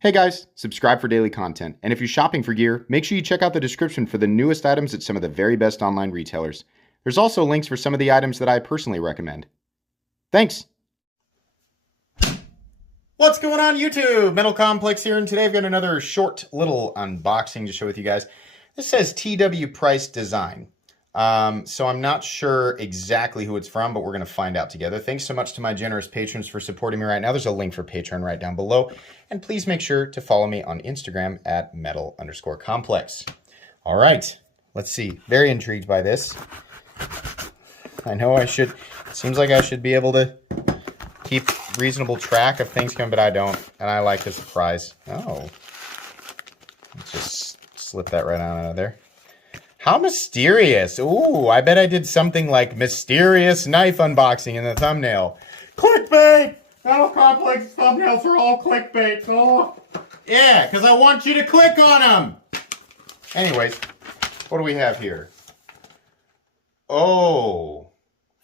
Hey guys, subscribe for daily content. And if you're shopping for gear, make sure you check out the description for the newest items at some of the very best online retailers. There's also links for some of the items that I personally recommend. Thanks! What's going on YouTube? Metal Complex here, and today I've got another short little unboxing to share with you guys. This says TW Price Design. So I'm not sure exactly who it's from, but we're going to find out together. Thanks so much to my generous patrons for supporting me right now. There's a link for Patreon right down below. And please make sure to follow me on Instagram at metal_complex. All right, let's see. Very intrigued by this. I know I should, it seems like I should be able to keep reasonable track of things coming, but I don't. And I like the surprise. Oh, let's just slip that right out of there. How mysterious. Ooh, I bet I did something like mysterious knife unboxing in the thumbnail. Clickbait! Metal Complex thumbnails are all clickbait. Oh, yeah, because I want you to click on them. Anyways, what do we have here? Oh,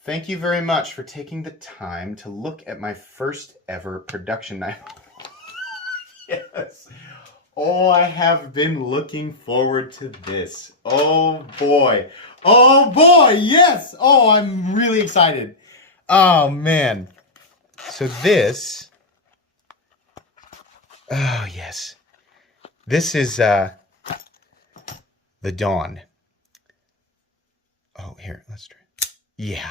thank you very much for taking the time to look at my first ever production knife. Yes. Oh, I have been looking forward to this. Oh boy. Oh boy, yes! Oh, I'm really excited. Oh man. So this, oh yes. This is the Dawn. Oh, here, let's try. Yeah.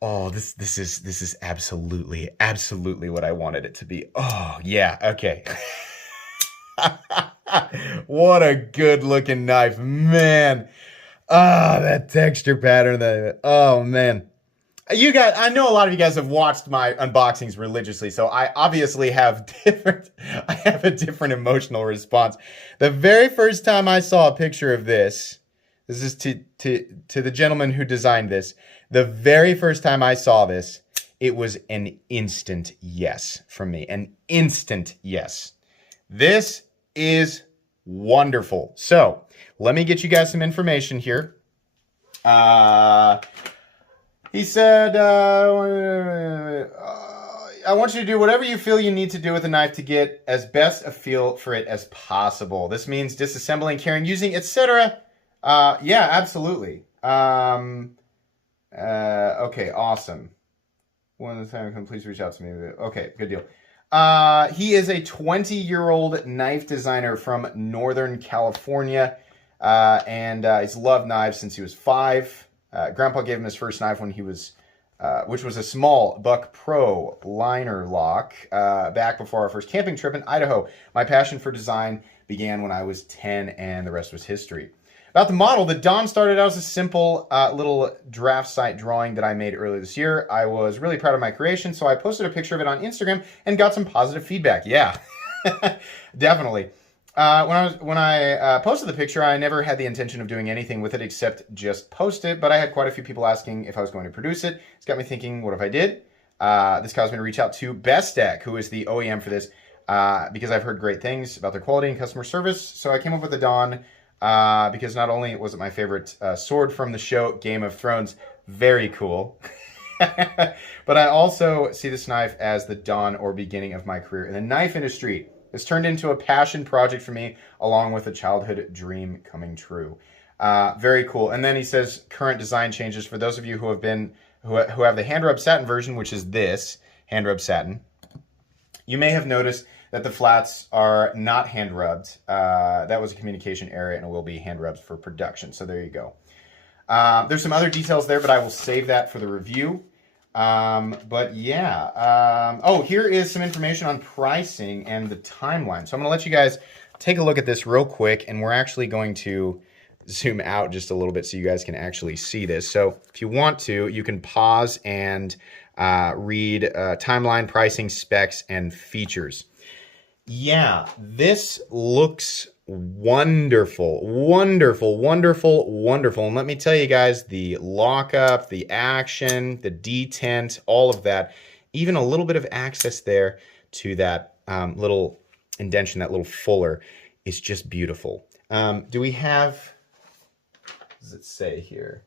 Oh, this is absolutely what I wanted it to be. Oh, yeah, okay. What a good looking knife, man. Ah, that texture pattern, oh man. I know a lot of you guys have watched my unboxings religiously, so I obviously have a different emotional response. The very first time I saw a picture of this is to the gentleman who designed this. The very first time I saw this, it was an instant yes from me. An instant yes. This is wonderful. So, let me get you guys some information here. He said, I want you to do whatever you feel you need to do with the knife to get as best a feel for it as possible. This means disassembling, carrying, using, etc. Yeah, absolutely. Okay, awesome. One of the time, please reach out to me. Okay, good deal. He is a 20-year-old knife designer from Northern California, and he's loved knives since he was 5. Grandpa gave him his first knife when he was, which was a small Buck Pro liner lock, back before our first camping trip in Idaho. My passion for design began when I was 10, and the rest was history. About the model, the Dawn started out as a simple little draft site drawing that I made earlier this year. I was really proud of my creation, so I posted a picture of it on Instagram and got some positive feedback. Yeah, definitely. When I posted the picture, I never had the intention of doing anything with it except just post it, but I had quite a few people asking if I was going to produce it. It's got me thinking, what if I did? This caused me to reach out to Bestech, who is the OEM for this, because I've heard great things about their quality and customer service. So I came up with the Dawn. Because not only was it my favorite sword from the show Game of Thrones, very cool, but I also see this knife as the dawn or beginning of my career in the knife industry. It's turned into a passion project for me, along with a childhood dream coming true. Very cool. And then he says current design changes for those of you who have the hand rub satin version, which is this hand rub satin. You may have noticed that the flats are not hand rubbed. That was a communication error, and it will be hand rubbed for production. So there you go. There's some other details there, but I will save that for the review. But yeah. Oh, here is some information on pricing and the timeline. So I'm going to let you guys take a look at this real quick, and we're actually going to zoom out just a little bit so you guys can actually see this. So if you want to, you can pause and read timeline, pricing, specs, and features. Yeah, this looks wonderful, wonderful, wonderful, wonderful. And let me tell you guys, the lockup, the action, the detent, all of that, even a little bit of access there to that little indentation, that little fuller, is just beautiful. Do we have, what does it say here?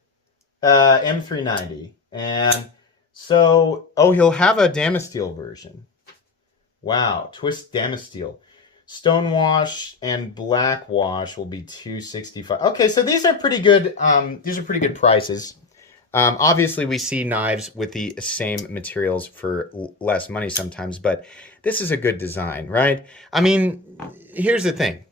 M390. And so, oh, he'll have a Damasteel version. Wow, twist Damasteel. Stonewash and Blackwash will be $265. Okay, so these are pretty good. These are pretty good prices. Obviously, we see knives with the same materials for less money sometimes, but this is a good design, right? I mean, here's the thing.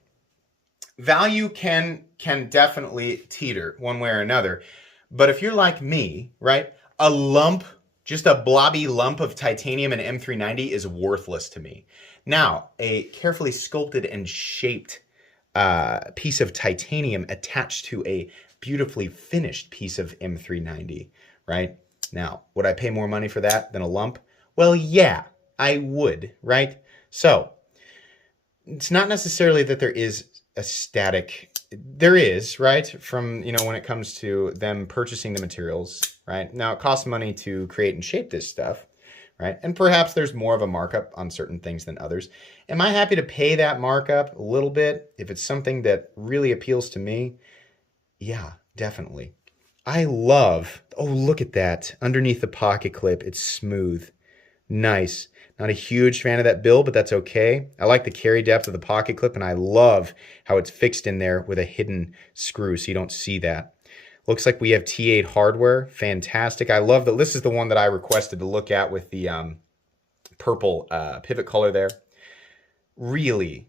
Value can definitely teeter one way or another. But if you're like me, right, a lump, just a blobby lump of titanium in M390 is worthless to me. Now, a carefully sculpted and shaped piece of titanium attached to a beautifully finished piece of M390, right? Now, would I pay more money for that than a lump? Well, yeah, I would, right? So, it's not necessarily that there is a static, there is, right? From, you know, when it comes to them purchasing the materials, right? Now, it costs money to create and shape this stuff, right? And perhaps there's more of a markup on certain things than others. Am I happy to pay that markup a little bit if it's something that really appeals to me? Yeah, definitely. I love, oh, look at that. Underneath the pocket clip, it's smooth. Nice. Not a huge fan of that bill, but that's okay. I like the carry depth of the pocket clip, and I love how it's fixed in there with a hidden screw so you don't see that. Looks like we have T8 hardware. Fantastic. I love that. This is the one that I requested to look at with the purple pivot color there. Really,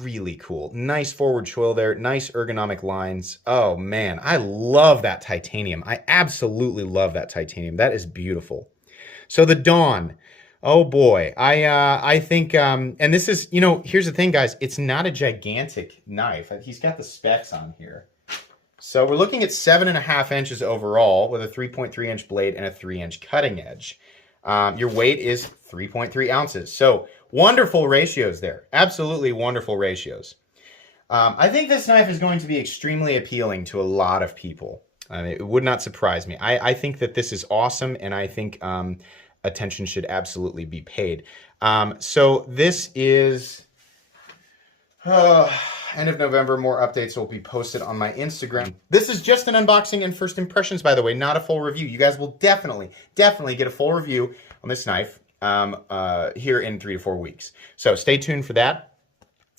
really cool. Nice forward choil there. Nice ergonomic lines. Oh, man. I love that titanium. I absolutely love that titanium. That is beautiful. So the Dawn. Oh, boy. I think, and this is, you know, here's the thing, guys. It's not a gigantic knife. He's got the specs on here. So we're looking at 7.5 inches overall with a 3.3 inch blade and a 3-inch cutting edge. Your weight is 3.3 ounces. So wonderful ratios there. Absolutely wonderful ratios. I think this knife is going to be extremely appealing to a lot of people. It would not surprise me. I think that this is awesome, and I think attention should absolutely be paid. So this is end of November. More updates will be posted on my Instagram. This is just an unboxing and first impressions, by the way, not a full review. You guys will definitely get a full review on this knife here in 3 to 4 weeks. So stay tuned for that.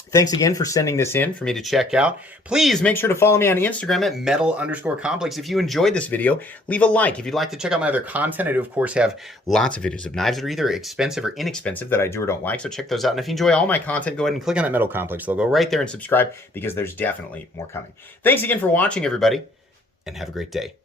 Thanks again for sending this in for me to check out. Please make sure to follow me on Instagram at metal_complex. If you enjoyed this video, leave a like. If you'd like to check out my other content, I do, of course, have lots of videos of knives that are either expensive or inexpensive that I do or don't like, so check those out. And if you enjoy all my content, go ahead and click on that Metal Complex logo right there and subscribe, because there's definitely more coming. Thanks again for watching, everybody, and have a great day.